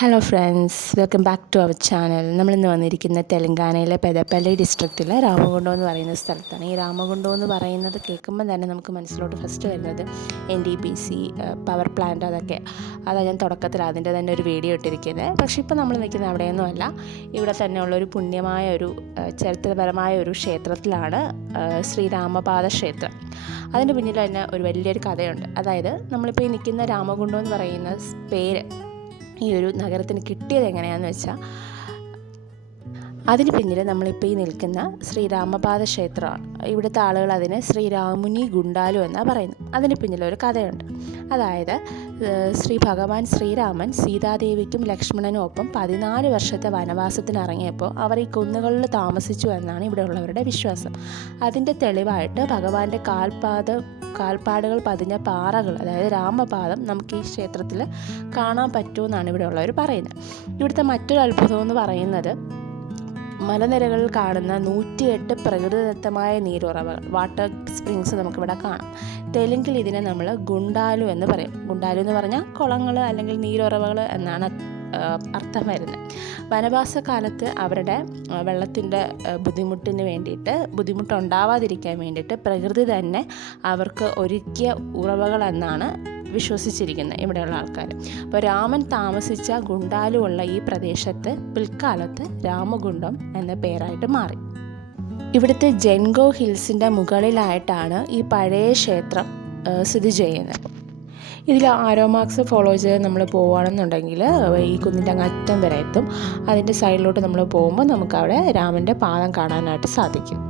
Hello friends, welcome back to our channel. നമ്മളിന്ന് വന്നിരിക്കുന്ന തെലങ്കാനയിലെ പെദപ്പള്ളി ഡിസ്ട്രിക്റ്റിലെ രാമഗുണ്ടം എന്ന് പറയുന്ന സ്ഥലത്താണ്. ഈ രാമഗുണ്ടം എന്ന് പറയുന്നത് കേൾക്കുമ്പോൾ തന്നെ നമുക്ക് മനസ്സിലോട്ട് ഫസ്റ്റ് വരുന്നത് NTPC പവർ പ്ലാന്റ് അതാണ് ഞാൻ തുടക്കത്തിൽ അതിൻ്റെ തന്നെ ഒരു വീഡിയോ ഇട്ടിരിക്കുന്നത്. പക്ഷേ ഇപ്പോൾ നമ്മൾ നിൽക്കുന്നത് അവിടെയൊന്നുമല്ല. ഇവിടെ തന്നെയുള്ളൊരു പുണ്യമായ ഒരു ചരിത്രപരമായ ഒരു ക്ഷേത്രത്തിലാണ്, ശ്രീരാമപാദ ക്ഷേത്രം. അതിൻ്റെ പിന്നിൽ തന്നെ ഒരു വലിയൊരു കഥയുണ്ട്. അതായത് നമ്മളിപ്പോൾ ഈ നിൽക്കുന്ന രാമഗുണ്ടം എന്ന് പറയുന്ന പേര് ഈ ഒരു നഗരത്തിന് കിട്ടിയത് എങ്ങനെയാണെന്ന് വെച്ചാൽ, അതിന് പിന്നിൽ നമ്മളിപ്പോൾ ഈ നിൽക്കുന്ന ശ്രീരാമപാദ ക്ഷേത്രമാണ്. ഇവിടുത്തെ ആളുകൾ അതിന് ശ്രീരാമുനി ഗുണ്ടാലു എന്നാണ് പറയുന്നത്. അതിന് പിന്നിലൊരു കഥയുണ്ട്. അതായത് ഭഗവാൻ ശ്രീരാമൻ സീതാദേവിക്കും ലക്ഷ്മണനും ഒപ്പം 14 വർഷത്തെ വനവാസത്തിന് ഇറങ്ങിയപ്പോൾ അവർ ഈ കുന്നുകളിൽ താമസിച്ചു എന്നാണ് ഇവിടെയുള്ളവരുടെ വിശ്വാസം. അതിൻ്റെ തെളിവായിട്ട് ഭഗവാന്റെ കാൽപ്പാടുകൾ പതിഞ്ഞ പാറകൾ, അതായത് രാമപാദം, നമുക്ക് ഈ ക്ഷേത്രത്തിൽ കാണാൻ പറ്റുമെന്നാണ് ഇവിടെയുള്ളവർ പറയുന്നത്. ഇവിടുത്തെ മറ്റൊരു അത്ഭുതം എന്ന് പറയുന്നത്, മലനിരകളിൽ കാണുന്ന 108 പ്രകൃതിദത്തമായ നീരുറവകൾ, വാട്ടർ സ്പ്രിങ്സ് നമുക്കിവിടെ കാണാം. തെലുങ്കിൽ ഇതിനെ നമ്മൾ ഗുണ്ടാലു എന്ന് പറയും. ഗുണ്ടാലു എന്ന് പറഞ്ഞാൽ കുളങ്ങൾ അല്ലെങ്കിൽ നീരുറവകൾ എന്നാണ് അർത്ഥം വരുന്നത്. വനവാസകാലത്ത് അവരുടെ വെള്ളത്തിൻ്റെ ബുദ്ധിമുട്ടുണ്ടാവാതിരിക്കാൻ വേണ്ടിയിട്ട് പ്രകൃതി തന്നെ അവർക്ക് ഒരുക്കിയ ഉറവകൾ എന്നാണ് വിശ്വസിച്ചിരിക്കുന്നത് ഇവിടെയുള്ള ആൾക്കാർ. അപ്പോൾ രാമൻ താമസിച്ച ഗുണ്ടാലു ഉള്ള ഈ പ്രദേശത്ത് പിൽക്കാലത്ത് രാമഗുണ്ടം എന്ന പേരായിട്ട് മാറി. ഇവിടുത്തെ ജെൻഗോ ഹിൽസിൻ്റെ മുകളിലായിട്ടാണ് ഈ പഴയ ക്ഷേത്രം സ്ഥിതി ചെയ്യുന്നത്. ഇതിൽ ആരോ മാർക്സ് ഫോളോ ചെയ്ത് നമ്മൾ പോവുകയാണെന്നുണ്ടെങ്കിൽ ഈ കുന്നിൻ്റെ അങ്ങറ്റം വരെ എത്തും. അതിൻ്റെ സൈഡിലോട്ട് നമ്മൾ പോകുമ്പോൾ നമുക്കവിടെ രാമൻ്റെ പാദം കാണാനായിട്ട് സാധിക്കും.